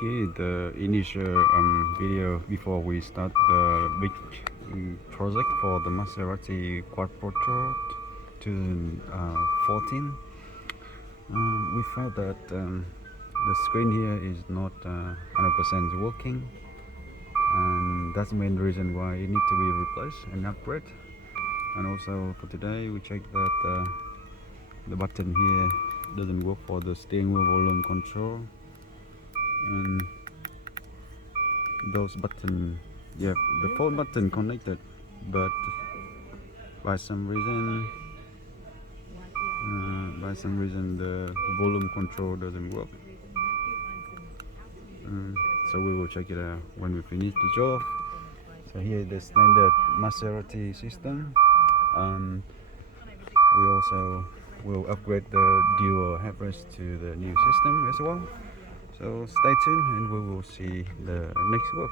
Here the initial video before we start the big project for the Maserati Quattroport 2014. We found that the screen here is not 100% working, and that's the main reason why it needs to be replaced and upgrade. And also for today we checked that the button here doesn't work for the steering wheel volume control, and those button, yeah, the phone button connected, but by some reason the volume control doesn't work. So we will check it out when we finish the job. So here is the standard Maserati system. We also will upgrade the dual headrest to the new system as well. So stay tuned and we will see the next work.